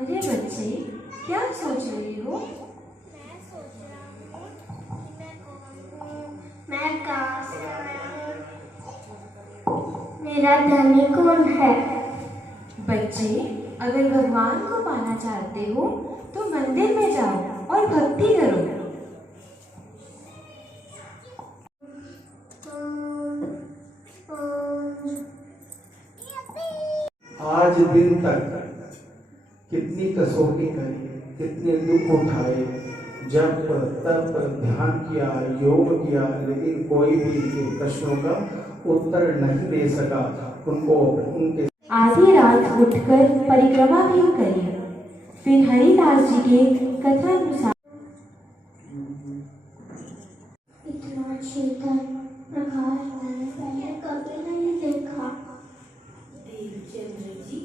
अरे बच्चे, क्या सोच रही हो? मैं सोच रहा हूँ कि मैं कौन हूँ, मैं कहाँ से आया हूँ, मेरा धनी कौन है। बच्चे, अगर भगवान को पाना चाहते हो तो मंदिर में जाओ और भक्ति करो। आज दिन तक कितनी कसौटी करी, कितने दुख उठाए, जब तब ध्यान किया, योग किया, लेकिन कोई भी इन प्रश्नों का उत्तर नहीं दे सका। उनको उनके आधी रात उठकर परिक्रमा भी करी। फिर हरिदास जी के कथानुसार इतना शीतल प्रकाश मैंने पहले कभी नहीं देखा। देवचंद्र जी,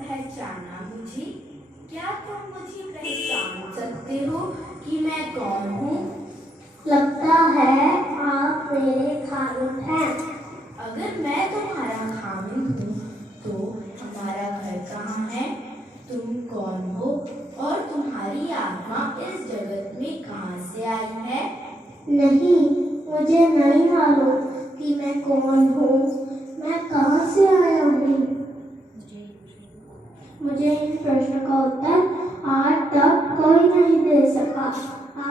पहचाना मुझे? क्या तुम मुझे पहचान सकते हो कि मैं कौन हूँ? लगता है आप मेरे खामिद हैं। अगर मैं तुम्हारा खामिद हूँ तो हमारा घर कहाँ है? तुम कौन हो और तुम्हारी आत्मा इस जगत में कहाँ से आई है? नहीं, मुझे नहीं मालूम कि मैं कौन हूँ, मैं कहाँ से आया हूँ। मुझे इस प्रश्न का उत्तर आज तक कोई नहीं दे सका।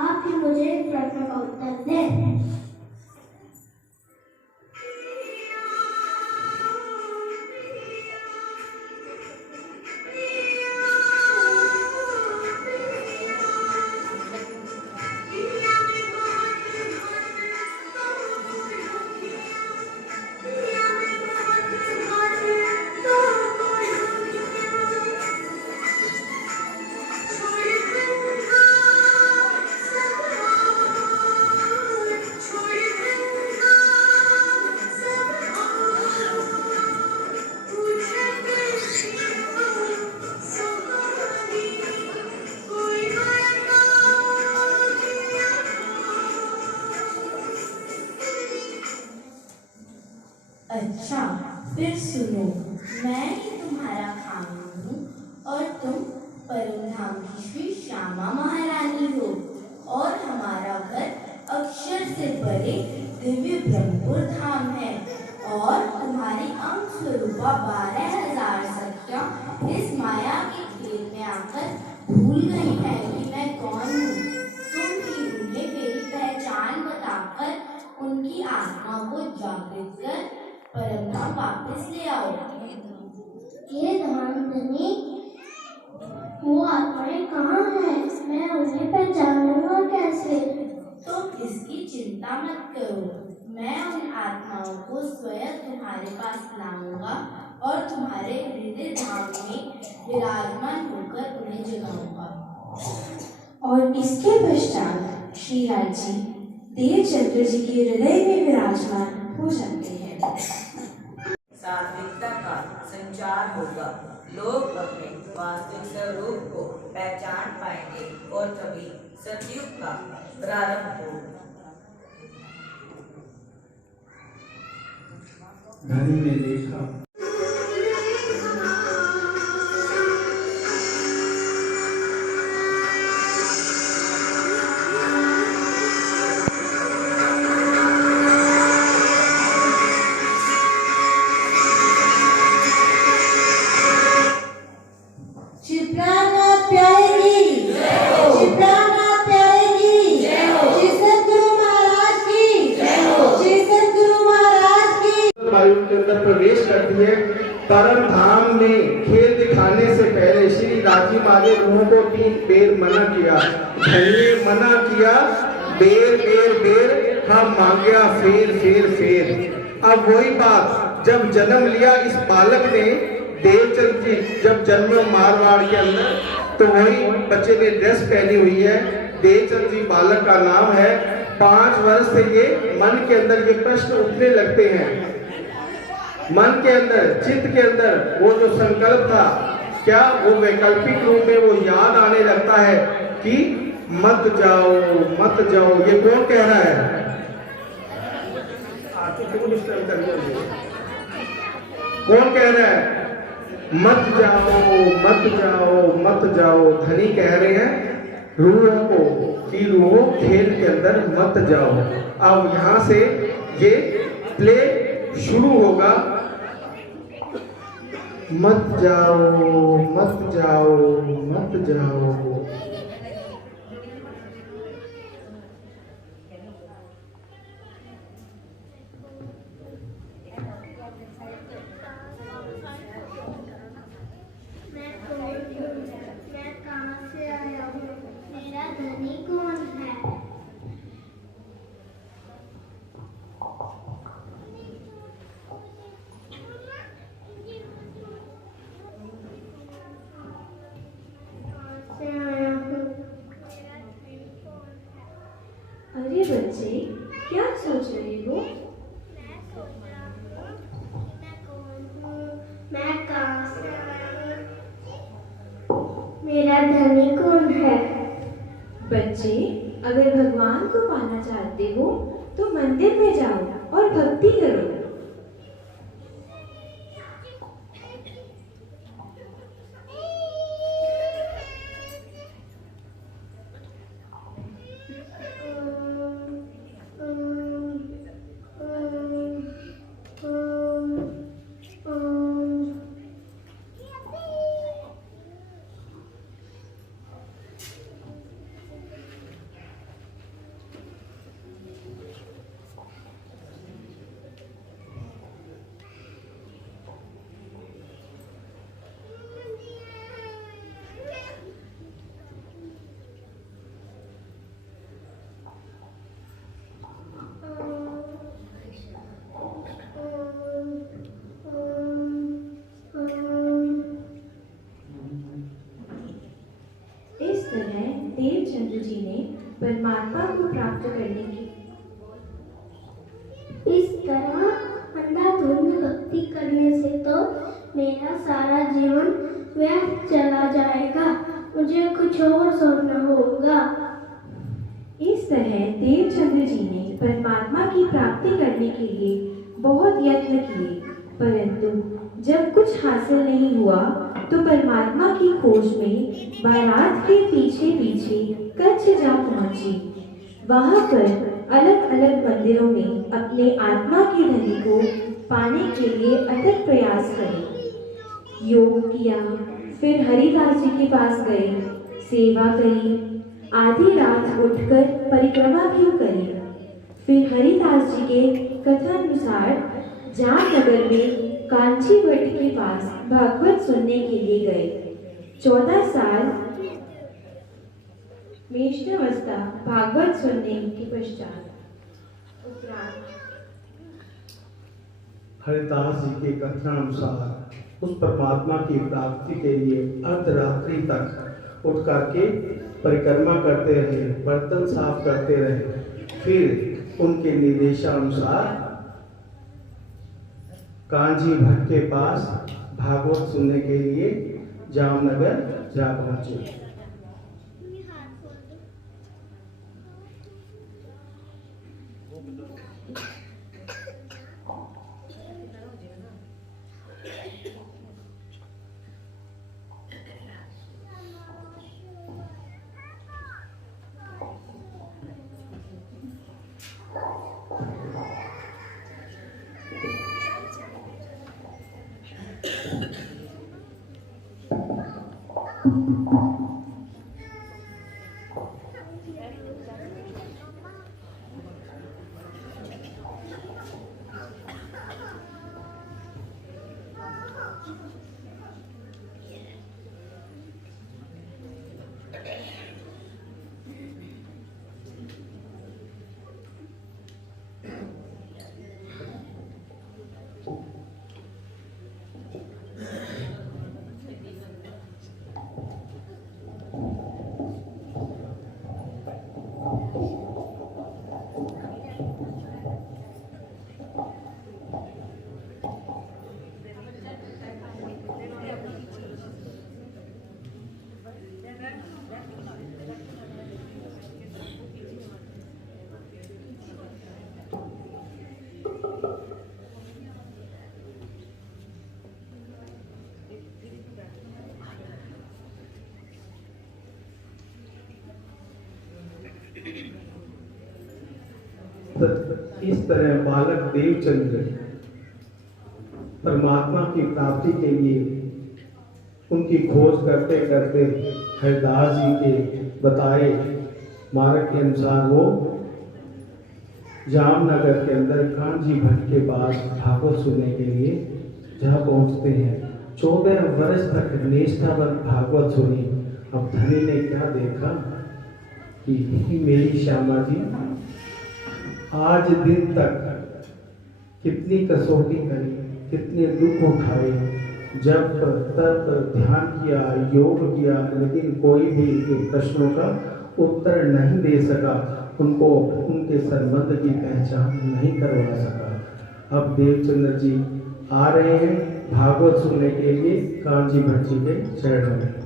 आप ही मुझे इस प्रश्न का उत्तर दें। अच्छा, फिर सुनो, मैं ही तुम्हारा खामिद हूँ और तुम परमधाम की श्री श्यामा महारानी हो और हमारा घर अक्षर से परे दिव्य ब्रह्मपुर धाम है और तुम्हारी अंग स्वरूपा 12,000 सखियाँ इस माया के खेल में आकर भूल गई है कि मैं कौन हूँ। तुम ही उन्हें मेरी पहचान बताकर उनकी आत्मा को जागृत कर परमधाम वापस ले आओ। ये धाम धनी, वो आत्माएं कहाँ हैं? मैं उन्हें पहचानूंगा कैसे? तुम इसकी चिंता मत करो, मैं उन आत्माओं को स्वयं तुम्हारे पास लाऊंगा और तुम्हारे हृदय धाम में विराजमान होकर उन्हें जगाऊंगा। और इसके पश्चात श्री राज जी देवचंद्र जी के हृदय में विराजमान हो जाते हैं। सात्विकता का संचार होगा, लोग अपने वास्तविक स्वरूप को पहचान पाएंगे और तभी सतयुग का प्रारंभ होगा। धनी ने देखा के अंदर प्रवेश करती है। परम धाम में खेल दिखाने से पहले श्री राजी माँ ने लोगों को 3 बेर मना किया। धनिये मना किया, बेर बेर बेर, हम मांगया फेर फेर फेर। अब वही बात जब जन्म लिया इस बालक ने, देवचंद जी जब जन्म मारवाड़ के अंदर, तो वही बच्चे ने ड्रेस पहनी हुई है। देवचंद जी बालक का नाम है। 5 वर्ष से ये मन के अंदर ये प्रश्न उठने लगते हैं। मन के अंदर, चित्त के अंदर वो जो संकल्प था, क्या वो वैकल्पिक रूप में वो याद आने लगता है कि मत जाओ मत जाओ। ये कौन कह रहा है? कौन कह रहा है? मत जाओ मत जाओ मत जाओ। धनी कह रहे हैं रूहों को कि रूहों खेल के अंदर मत जाओ। अब यहाँ से ये प्ले शुरू होगा। मत जाओ मत जाओ मत जाओ। मैं कौन हूँ? मैं कहाँ से आया हूँ? मेरा धनी कौन है? कहाँ से आया हूँ? मेरा धनी कौन है? अरे बच्चे, क्या सोच रहे हो? मैं सोच रहा हूँ मैं कौन हूँ? मैं कहाँ से आया हूँ? मेरा धनी कौन है? बच्चे, अगर भगवान को पाना चाहते हो तो मंदिर में जाओ और भक्ति करो। इस तरह देवचंद्र जी ने परमात्मा को प्राप्त करने की इस तरह अंधाधुंध भक्ति करने से तो मेरा सारा जीवन व्यर्थ चला जाएगा। मुझे कुछ और सोचना होगा। इस तरह देवचंद्र जी ने परमात्मा की प्राप्ति करने के लिए बहुत यत्न किए, परंतु जब कुछ हासिल नहीं हुआ तो परमात्मा की खोज में बारात के पीछे पीछे कच्छ जा पहुंची। वहां पर अलग अलग मंदिरों में अपने आत्मा के धनी को पाने के लिए अथक प्रयास करे। योग किया, फिर हरिदास जी के पास गए, सेवा करी, आधी रात उठकर परिक्रमा भी करी। फिर हरिदास जी के कथानुसार जामनगर में कांची भट्ट के पास भागवत सुनने के लिए गए। 14 साल वैष्णवस्था भागवत सुनने के पश्चात उपरांत हरिदास जी के कथनानुसार उस परमात्मा की प्राप्ति के लिए अर्धरात्रि तक उठ करके परिक्रमा करते रहे, बर्तन साफ करते रहे। फिर उनके निर्देशानुसार कांजी भट्ट के पास भागवत सुनने के लिए जामनगर जा पहुंचे। इस तरह बालक देवचंद्र परमात्मा की प्राप्ति के लिए उनकी खोज करते करते हरिदास जी के बताए मार्ग के अनुसार वो जामनगर के अंदर कांजी भट्ट के पास भागवत सुनने के लिए जहाँ पहुँचते हैं। 14 वर्ष तक निष्ठावंत भागवत सुनी। अब धनी ने क्या देखा कि मेरी श्यामा जी आज दिन तक कितनी कसौटी करी, कितने दुख उठाए, जब तब ध्यान किया, योग किया, लेकिन कोई भी इनके प्रश्नों का उत्तर नहीं दे सका, उनको उनके संबंध की पहचान नहीं करवा सका। अब देवचंद्र जी आ रहे हैं भागवत सुनने के लिए कांजी भट्ट जी के चरणों में।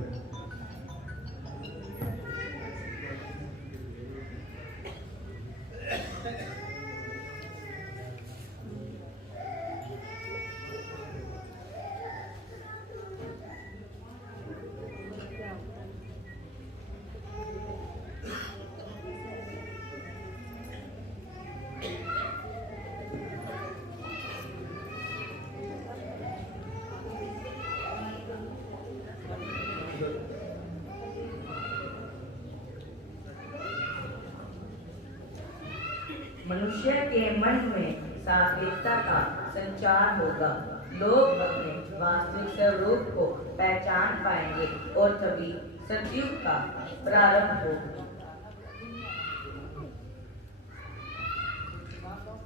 मनुष्य के मन में सात्विकता का संचार होगा। लोग अपने वास्तविक स्वरूप को पहचान पाएंगे और तभी सतयुग का प्रारंभ होगा।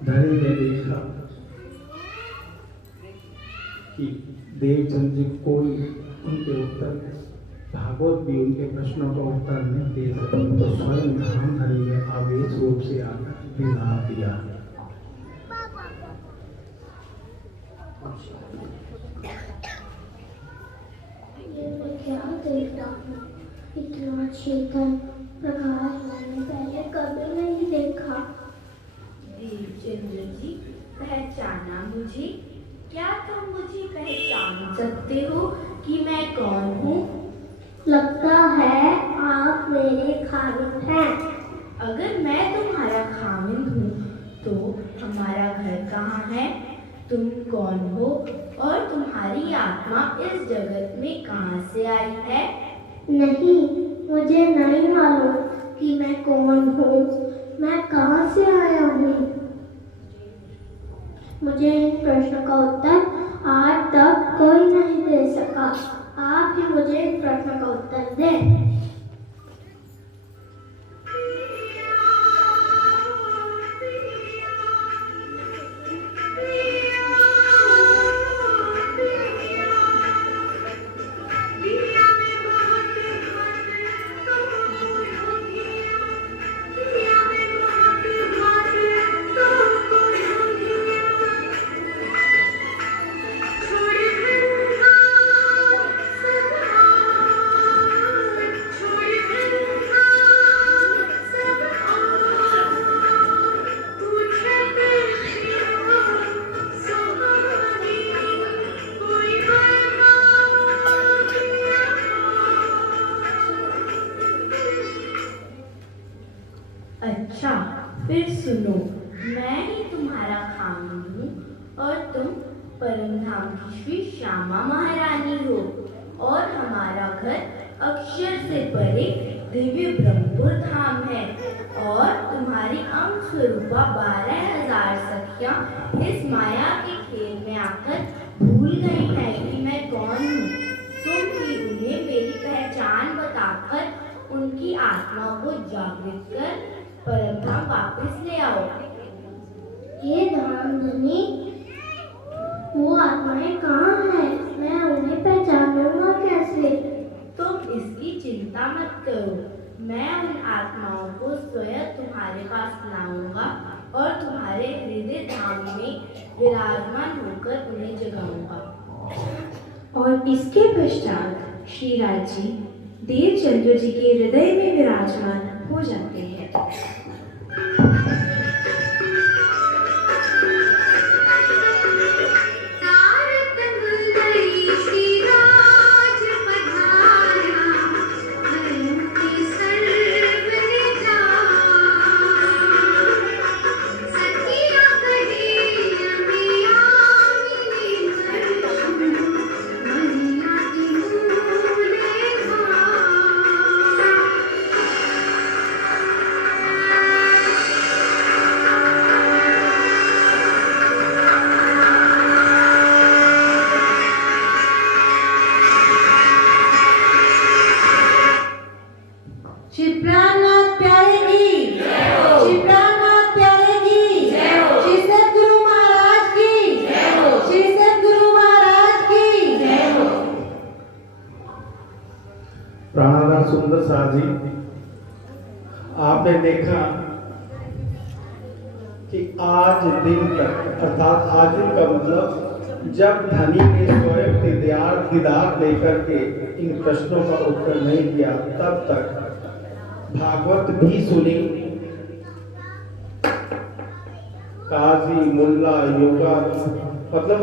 धनी ने देखा कि देवचंद्र जी कोई उनके उत्तर भागवत भी उनके प्रश्नों का उत्तर नहीं दे सके, तो स्वयं धाम धनी ने आवेश रूप से आकर विदा दिया। ये मैं क्या देखता हूँ, इतना शीतल प्रकाश मैंने पहले कभी नहीं देखा। देवचंद्र जी, पहचाना मुझे? क्या तुम मुझे पहचान सकते हो कि मैं कौन हूँ? लगता है आप मेरे खामिद हैं। अगर मैं तुम्हारा खामिद हूँ तो हमारा घर कहाँ है? तुम कौन हो और तुम्हारी आत्मा इस जगत में कहाँ से आई है? नहीं, मुझे नहीं मालूम कि मैं कौन हूँ, मैं कहाँ से आया हूँ। मुझे इन प्रश्नों का उत्तर आज तक कोई नहीं दे सका। आप ही मुझे इन प्रश्नों का उत्तर दें। अच्छा, फिर सुनो, मैं ही तुम्हारा खामिद हूँ और तुम परमधाम की श्री श्यामा महारानी हो और हमारा घर अक्षर से परे दिव्य ब्रह्मपुर धाम है और तुम्हारी अंग स्वरूपा 12,000 सखियाँ इस माया के खेल में आकर भूल गई है कि मैं कौन हूँ। तुम ही उन्हें मेरी पहचान बताकर उनकी आत्मा को जागृत कर परमधाम वापस ले आओ। ये धाम धनी, वो आत्माएं कहाँ हैं? मैं उन्हें पहचानूंगा कैसे? तुम इसकी चिंता मत करो, मैं उन आत्माओं को स्वयं तुम्हारे पास लाऊंगा और तुम्हारे हृदय धाम में विराजमान होकर उन्हें जगाऊंगा। और इसके पश्चात श्रीराज जी देवचंद्र जी के हृदय में विराजमान हो जाते हैं। सर्व निजा पिताजी, आपने देखा कि आज दिन तक, अर्थात आज दिन का मतलब जब धनी ने स्वयं दीदार लेकर के इन प्रश्नों का उत्तर नहीं दिया, तब तक भागवत भी सुनी, काजी, मुल्ला, योगा, मतलब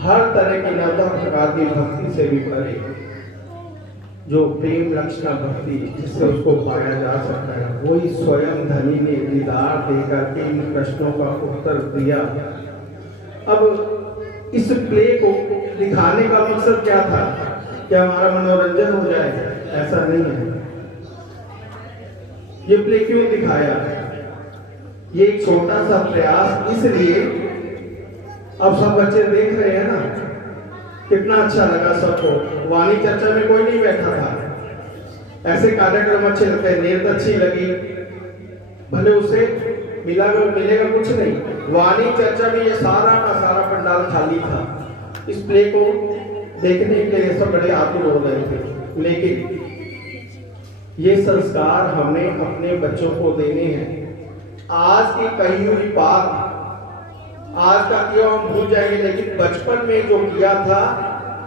हर तरह की नाना प्रकार की भक्ति से भी परे, जो प्रेम लक्षणा भक्ति जिससे उसको पाया जा सकता है, वही स्वयं धनी ने दीदार देकर के इन प्रश्नों का उत्तर दिया। अब इस प्ले को दिखाने का मकसद क्या था? कि हमारा मनोरंजन हो जाए? ऐसा नहीं है। ये प्ले क्यों दिखाया? ये एक छोटा सा प्रयास इसलिए, अब सब बच्चे देख रहे हैं ना, कितना अच्छा लगा सबको। वाणी चर्चा में कोई नहीं बैठा था। ऐसे कार्यक्रम अच्छे लगते हैं। नींद अच्छी लगी, भले उसे मिलेगा कुछ नहीं। वाणी चर्चा में ये सारा का सारा पंडाल खाली था। इस प्ले को देखने के लिए सब बड़े आतुर हो रहे थे, लेकिन ये संस्कार हमें अपने बच्चों को देने हैं। आज की कही हुई बात आज का किया हम भूल जाएंगे, लेकिन बचपन में जो किया था,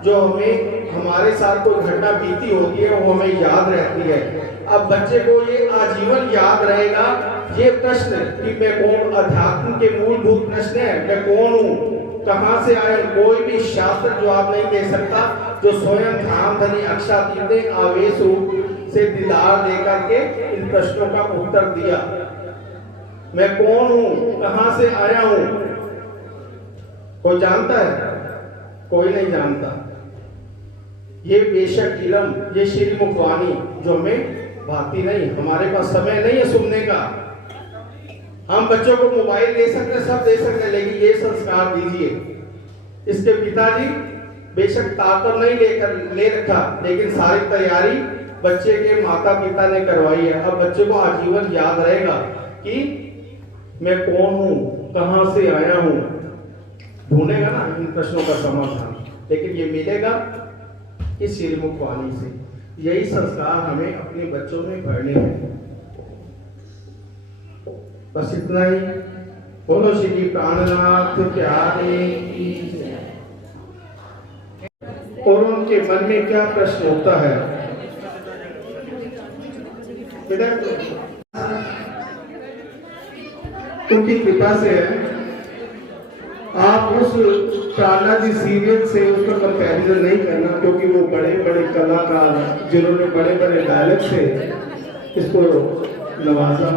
जो हमें हमारे साथ कोई घटना बीती होती है, वो हमें याद रहती है। अब बच्चे को ये आजीवन याद रहेगा। ये प्रश्न कि मैं कौन, अध्यात्म के मूलभूत प्रश्न है, मैं कौन हूँ, कहाँ से आए, कोई भी शास्त्र जवाब नहीं दे सकता। जो स्वयं धाम धनी अक्षातीत ने आवेश रूप से दीदार देकर के इन प्रश्नों का उत्तर दिया। मैं कौन हूँ, कहाँ से आया हूँ, कोई जानता है? कोई नहीं जानता। ये बेशक इलम, ये श्री मुखवाणी जो हमें भाती नहीं, हमारे पास समय नहीं है सुनने का। हम बच्चों को मोबाइल दे सकते, सब दे सकते, लेकिन ये संस्कार दीजिए। इसके पिताजी बेशक ताकत नहीं ले रखा, लेकिन सारी तैयारी बच्चे के माता पिता ने करवाई है। अब बच्चे को आजीवन याद रहेगा कि मैं कौन हूँ, कहाँ से आया हूँ। ढूंढेगा ना इन प्रश्नों का समाधान, लेकिन ये मिलेगा इस श्रीमुख वाणी से। यही संस्कार हमें अपने बच्चों में भरने हैं। बस इतना ही। बोलो श्री प्राणनाथ प्यारे की जय। और उनके मन में क्या प्रश्न होता है बेटा? उनकी कृपा से है। आप उस प्राणनाथ जी सीरियल से उसका कंपैरिजन नहीं करना, क्योंकि वो बड़े बड़े कलाकार जिन्होंने बड़े बड़े डायलॉग से इसको नवाजा।